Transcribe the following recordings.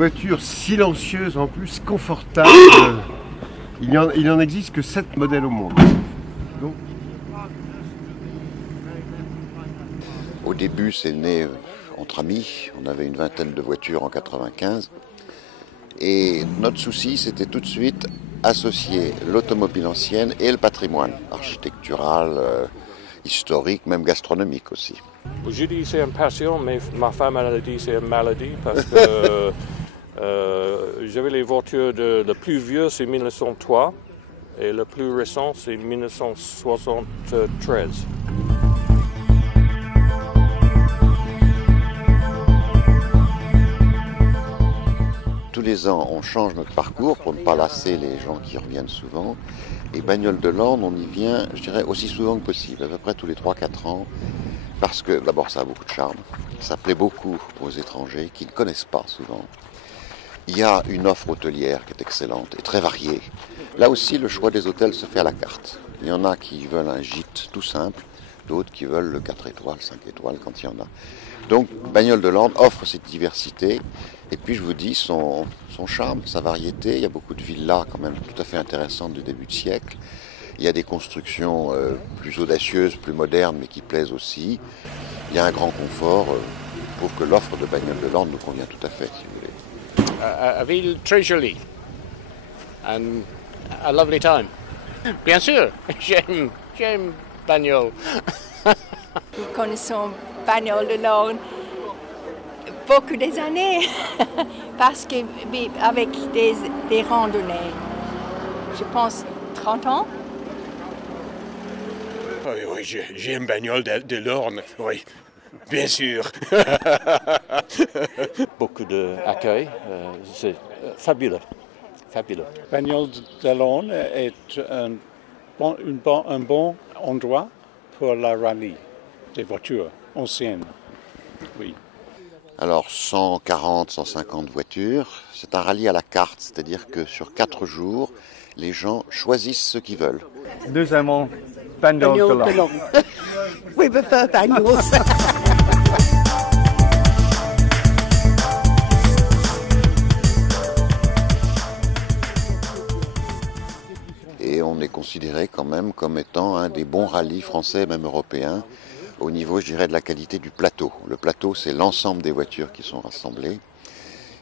voiture silencieuse en plus, confortable. Il n'en existe que 7 modèles au monde. Donc... Au début, c'est né entre amis. On avait une vingtaine de voitures en 95. Et notre souci, c'était tout de suite associer l'automobile ancienne et le patrimoine architectural, historique, même gastronomique aussi. Je dis c'est une passion, mais ma femme elle a dit c'est une maladie parce que j'avais les voitures le plus vieux c'est 1903 et le plus récent c'est 1973. Tous les ans, on change notre parcours pour ne pas lasser les gens qui reviennent souvent. Et Bagnoles de l'Orne, on y vient, je dirais, aussi souvent que possible, à peu près tous les 3-4 ans. Parce que, d'abord, ça a beaucoup de charme. Ça plaît beaucoup aux étrangers qui ne connaissent pas souvent. Il y a une offre hôtelière qui est excellente et très variée. Là aussi, le choix des hôtels se fait à la carte. Il y en a qui veulent un gîte tout simple, d'autres qui veulent le 4 étoiles, 5 étoiles quand il y en a. Donc, Bagnoles de l'Orne offre cette diversité. Et puis, je vous dis, son charme, sa variété. Il y a beaucoup de villas quand même tout à fait intéressantes du début de siècle. Il y a des constructions plus audacieuses, plus modernes, mais qui plaisent aussi. Il y a un grand confort. Je trouve que l'offre de Bagnoles de l'Orne nous convient tout à fait, si vous voulez. A ville très jolie. And a lovely time. Bien sûr, j'aime Bagnoles. Nous connaissons Bagnoles de l'Orne beaucoup des années, parce qu'avec des randonnées, je pense 30 ans. Oui, j'aime Bagnoles de l'Orne, oui, bien sûr. Beaucoup d'accueil, c'est fabuleux. Bagnoles de l'Orne est un bon endroit pour la rallye des voitures anciennes, oui. Alors 140, 150 voitures, c'est un rallye à la carte, c'est-à-dire que sur 4 jours, les gens choisissent ce qu'ils veulent. Deuxièmement, Bagnoles de l'Orne. We prefer Bagnoles. Et on est considéré quand même comme étant un des bons rallyes français, même européens, au niveau, je dirais, de la qualité du plateau. Le plateau, c'est l'ensemble des voitures qui sont rassemblées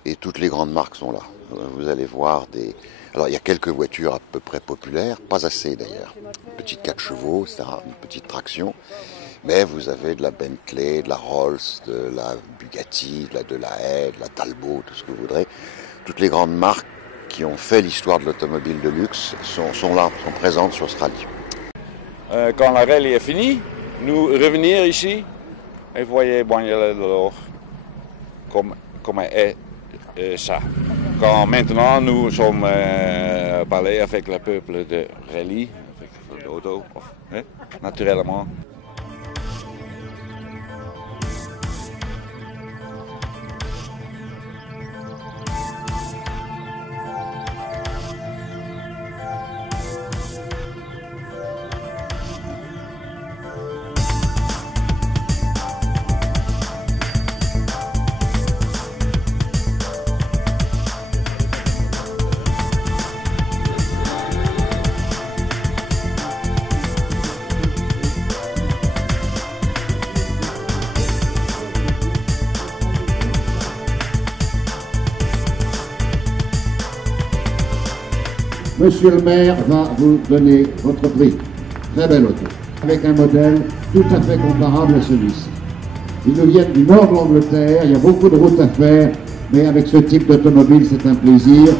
et toutes les grandes marques sont là. Vous allez voir des... Alors, il y a quelques voitures à peu près populaires, pas assez d'ailleurs. Une petite 4 chevaux, etc., une petite traction. Mais vous avez de la Bentley, de la Rolls, de la Bugatti, de la Haye, de la Talbot, tout ce que vous voudrez. Toutes les grandes marques qui ont fait l'histoire de l'automobile de luxe sont là, sont présentes sur ce rallye. Quand la rallye est finie, nous revenir ici et voyez Bagnoles de l'Orne comme est ça. Quand maintenant nous sommes parlés avec le peuple de rallye, avec l'auto, naturellement. Monsieur le maire va vous donner votre prix. Très belle auto, avec un modèle tout à fait comparable à celui-ci. Ils nous viennent du nord de l'Angleterre, il y a beaucoup de routes à faire, mais avec ce type d'automobile, c'est un plaisir.